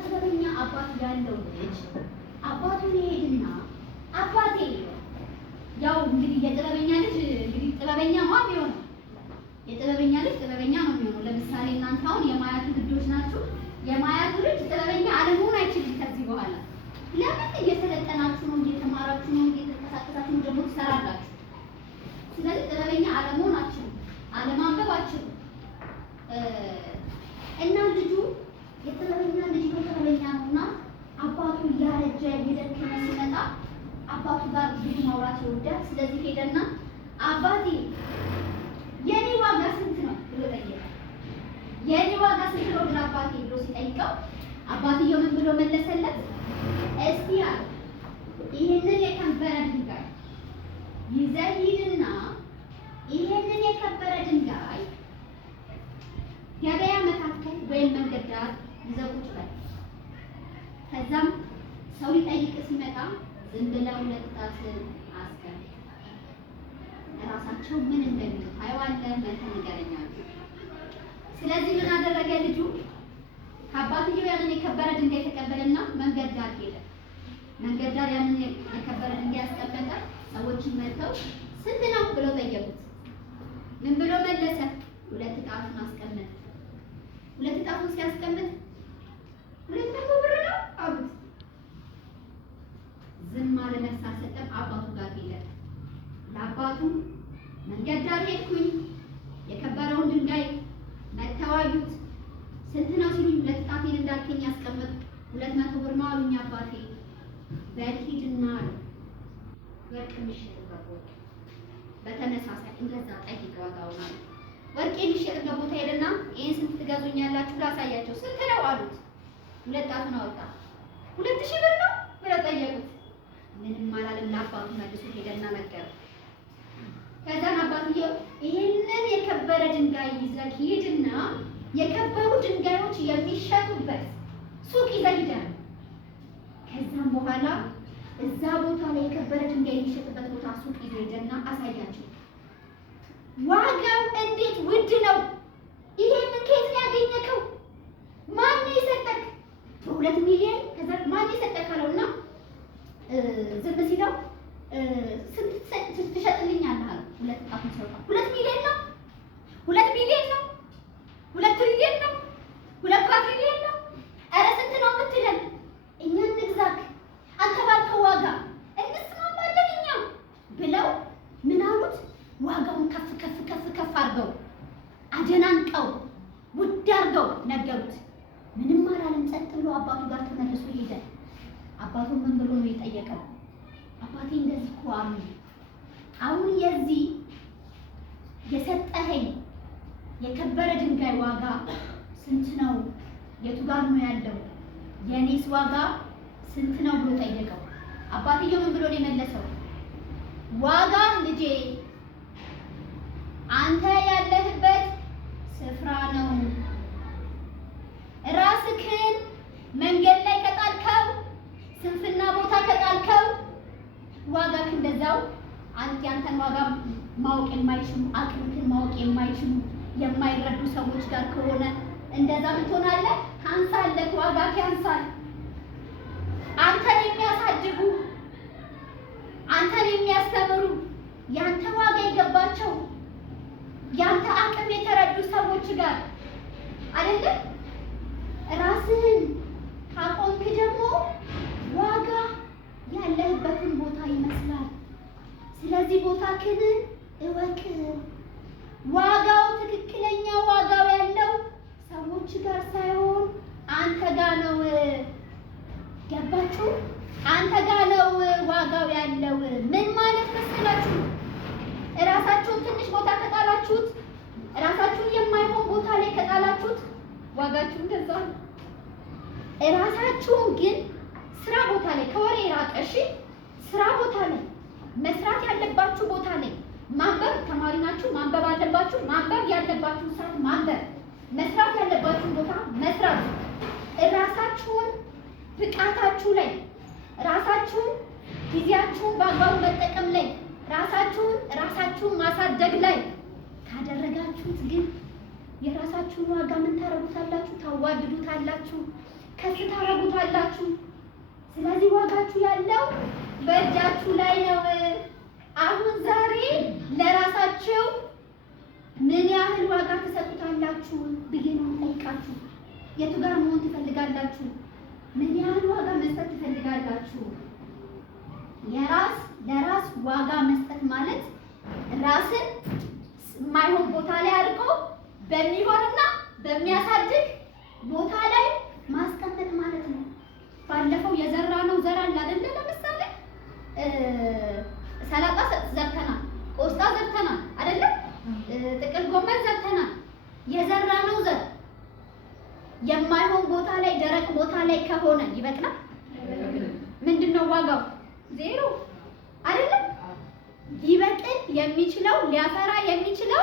ጥበበኛ አባት ያለው ልጅ አባቱን ይሄድና አባቴ ያው እንግዲህ የጥበበኛ ልጅ እንግዲህ ጥበበኛ ማን ይሆናል? የጥበበኛ ልጅ ጥበበኛ ነው የሚሆነው። ለምሳሌ እናንተ አሁን የማያቱ ልጆች ናችሁ። የማያቱ ልጅ ጥበበኛ አለመሆን አይችልም ከዚህ በኋላ። ለምን? እየሰለጠናችሁ ነው፣ እየተማራችሁ ነው፣ እየተንቀሳቀሳችሁ ነው፣ ደግሞ ትሰራላችሁ። ስለዚህ ጥበበኛ አለመሆናችሁ አለማንበባችሁ እና ልጁ የጥበበኛ ልጅ ጥበበኛ ነውና አባቱ እያረጀ እየደከመ ሲመጣ አባቱ ጋር ብዙ ማውራት ይወዳል። ስለዚህ ሄደና አባቴ የኔ ዋጋ ስንት ነው ብሎ ጠየቀ። የኔ ዋጋ ስንት ነው ብሎ አባቴ ብሎ ሲጠይቀው አባትየው ምን ብሎ መለሰለት? እስቲ አለ ይሄንን የከበረ ድንጋይ ይዘህ ሂድና ይሄንን የከበረ ድንጋይ ገበያ መካከል ወይም መንገድ ዳር ይዘህ ቁጭ በል። ከዛም ሰው ሊጠይቅ ሲመጣ ዝም ብለው ሁለት ጣት አስቀምጥ። እራሳቸው ምን እንደሚሉ ታየዋለህ፣ መልካም ይገኛሉ። ስለዚህ ምን አደረገ ልጁ? ከአባትየው ያንን የከበረ ድንጋይ ተቀበለና መንገድ ዳር ሄደ። መንገድ ዳር ያንን የከበረ ድንጋይ ያስቀመጠ። ሰዎችን መጥተው ስንት ነው ብለው ጠየቁት። ምን ብሎ መለሰ? ሁለት ጣቱን አስቀመጠ። ሁለት ጣቱን ሲያስቀምጥ 200 ብር ነው አሉት። ዝም አለ፣ መልስ አልሰጠም። አባቱ ጋር ሄደ። ለአባቱ መንገድ ዳር ሄድኩኝ፣ የከበረውን ድንጋይ መተዋዩት። ስንት ነው ሲሉኝ ሁለት ጣቴን እንዳልከኝ ያስቀመጥኩ 200 ብር ነው አሉኝ አባቴ። በል ሂድና አለ ወርቅ የሚሸጥበት ቦታ በተመሳሳይ እንደዛ ጠይቅ ዋጋውን አለ። ወርቅ የሚሸጥበት ቦታ ሄደና ይሄን ስንት ትገዙኛላችሁ ላሳያቸው። ስንት ነው አሉት። ሁለት ጣቱን አወጣ። 2000 ብር ነው ብለው ጠየቁት። ምንም አላለም። ለአባቱ መልሶ ሄደና ነገረ። ከዛን አባትየው ይሄንን የከበረ ድንጋይ ይዘህ ሂድና የከበሩ ድንጋዮች የሚሸጡበት ሱቅ ይዘህ ሂድ። ከዛም በኋላ እዛ ቦታ ላይ የከበረ ድንጋይ የሚሸጥበት ቦታ ሱቅ ይዘህ ሂድና አሳያቸው። ዋጋው እንዴት ውድ ነው! ይሄንን ከየት ነው ያገኘከው? ማን የሰጠክ? 2 ሚሊዮን። ከዛ ማን የሰጠክ አለውና ዝም ሲለው ስንት ትሸጥልኛለህ አለ። ሁለት ጣቱን ሲወጣ 2 ሚሊዮን ነው፣ 2 ሚሊዮን ነው፣ 2 ትሪሊዮን ነው፣ 2 ኳድሪሊዮን ነው። ኧረ ስንት ነው የምትለን? እኛ እንግዛክ፣ አንተ ባልከው ዋጋ እንስማማለን እኛ ብለው ምን አሉት? ዋጋውን ከፍ ከፍ ከፍ ከፍ አድርገው አደናንቀው ውድ አድርገው ነገሩት። ምንም አላለም። ጸጥ ብሎ አባቱ ጋር ተመልሶ ሄደ። አባቱ ምን ብሎ ነው የጠየቀው? አባቴ እንደዚህ እኮ አሉ። አሁን የዚህ የሰጠኸኝ የከበረ ድንጋይ ዋጋ ስንት ነው? የቱ ጋር ነው ያለው? የኔስ ዋጋ ስንት ነው ብሎ ጠየቀው። አባትየው ምን ብሎ ነው የመለሰው? ዋጋ ልጄ አንተ ያለህበት ስፍራ ነው። ራስህን መንገድ ላይ ከጣልከው፣ ስንፍና ቦታ ከጣልከው ዋጋህ እንደዛው ያንተን ዋጋ ማወቅ የማይችሉ አቅምህን ማወቅ የማይችሉ የማይረዱ ሰዎች ጋር ከሆነ እንደዛ ምን ትሆናለህ? ታንሳለህ፣ ዋጋህ ያንሳል። አንተን የሚያሳድጉ አንተን የሚያስተምሩ ያንተ ዋጋ የገባቸው ያንተ አቅም የተረዱ ሰዎች ጋር አይደለም። ራስህን ካቆምክ ደግሞ ዋጋ ያለህበትን ቦታ ይመስላል። ስለዚህ ቦታህን እወቅ። ዋጋው ትክክለኛ ዋጋው ያለው ሰዎች ጋር ሳይሆን አንተ ጋር ነው። ገባችሁ? አንተ ጋር ነው ዋጋው ያለው። ምን ማለት መሰላችሁ? እራሳችሁን ትንሽ ቦታ ከጣላችሁት፣ እራሳችሁን የማይሆን ቦታ ላይ ከጣላችሁት ዋጋችሁ እንደዛ ነው። እራሳችሁን ግን ስራ ቦታ ላይ ከወሬ ራቀ። እሺ፣ ስራ ቦታ ላይ መስራት ያለባችሁ ቦታ ላይ ማንበብ፣ ተማሪ ናችሁ፣ ማንበብ አለባችሁ። ማንበብ ያለባችሁ ሰዓት ማንበብ፣ መስራት ያለባችሁ ቦታ መስራት። እራሳችሁን ብቃታችሁ ላይ ራሳችሁን ጊዜያችሁን በአግባቡ መጠቀም ላይ ራሳችሁን ማሳደግ ላይ ካደረጋችሁት ግን የራሳችሁን ዋጋ ምን ታረጉታላችሁ? ታዋድዱታላችሁ። ከፍ ታደርጉታላችሁ። ስለዚህ ዋጋችሁ ያለው በእጃችሁ ላይ ነው። አሁን ዛሬ ለራሳችሁ ምን ያህል ዋጋ ትሰጡታላችሁ ብዬ ነው የምጠይቃችሁ። የቱ ጋር መሆን ትፈልጋላችሁ? ምን ያህል ዋጋ መስጠት ትፈልጋላችሁ? ለራስ ዋጋ መስጠት ማለት ራስን የማይሆን ቦታ ላይ አድርጎ በሚሆንና በሚያሳድግ ቦታ ላይ ማስቀመጥ ማለት ነው። ባለፈው የዘራነው ዘር አለ አይደለ? ለምሳሌ ሰላጣ ዘርተናል፣ ቆስጣ ዘርተናል አይደለ? ጥቅል ጎመን ዘርተናል። የዘራነው ዘር የማይሆን ቦታ ላይ ደረቅ ቦታ ላይ ከሆነ ይበቅላል? ምንድነው ዋጋው? ዜሮ አይደለም? ሊበቅል የሚችለው ሊያፈራ የሚችለው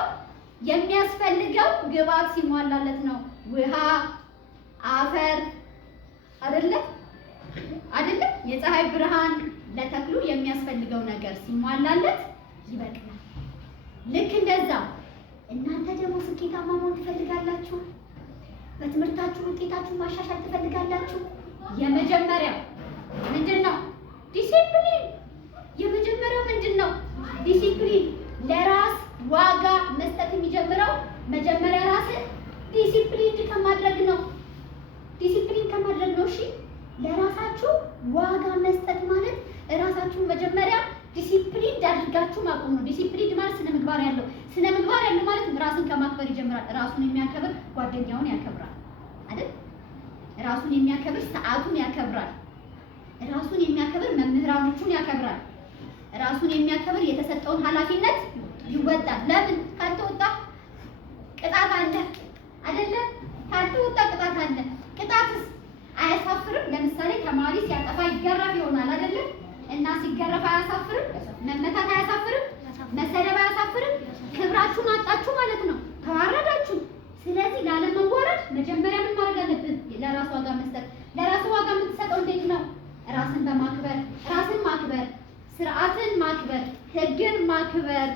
የሚያስፈልገው ግብአት ሲሟላለት ነው። ውሃ፣ አፈር አይደለም? የፀሐይ ብርሃን ለተክሉ የሚያስፈልገው ነገር ሲሟላለት ይበቅላል። ልክ እንደዛ እናንተ ደግሞ ስኬታማ መሆን ትፈልጋላችሁ? በትምህርታችሁ ውጤታችሁን ማሻሻል ትፈልጋላችሁ? የመጀመሪያው ምንድነው? ዲሲፕሊን። የመጀመሪያው ምንድነው? ዲሲፕሊን። ለራስ ዋጋ መስጠት የሚጀምረው መጀመሪያ ራስን ዲሲፕሊን ከማድረግ ነው። ዲሲፕሊን ከማድረግ ነው። እሺ፣ ለራሳችሁ ዋጋ መስጠት ማለት ራሳችሁን መጀመሪያ ዲሲፕሊን አድርጋችሁ ማቆም ነው። ዲሲፕሊን ማለት ስነ ምግባር ያለው ማለት ራስን ከማክበር ይጀምራል። ራሱን የሚያከብር ጓደኛውን ያከብራል አይደል? ራሱን የሚያከብር ሰዓቱን ያከብራል። ራሱን የሚያከብር መምህራኖቹን ያከብራል። ራሱን የሚያከብር የተሰጠውን ኃላፊነት ይወጣል። ለምን? ካልተወጣ ቅጣት አለ አይደለ? ካልተወጣ ቅጣት አለ። ቅጣትስ አያሳፍርም? ለምሳሌ ተማሪ ሲያጠፋ ይገረፍ ይሆናል አይደለ? እና ሲገረፍ አያሳፍርም? መመታት አያሳፍርም? መሰደብ አያሳፍርም? ክብራችሁን አጣችሁ ማለት ነው። ተዋረዳችሁ። ስለዚህ ላለመዋረድ መጀመሪያ ምን ማድረግ አለብን? ለራስ ዋጋ መስጠት። ለራስ ዋጋ የምትሰጠው እንዴት ነው? ራስን በማክበር ራስን ማክበር፣ ስርዓትን ማክበር፣ ህግን ማክበር፣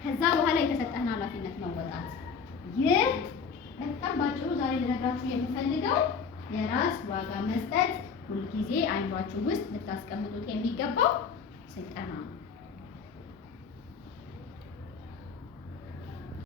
ከዛ በኋላ የተሰጠህን ኃላፊነት መወጣት። ይህ በጣም ባጭሩ ዛሬ ልነግራችሁ የምፈልገው የራስ ዋጋ መስጠት ሁልጊዜ አይምሯችሁ ውስጥ ልታስቀምጡት የሚገባው ስልጠና ነው።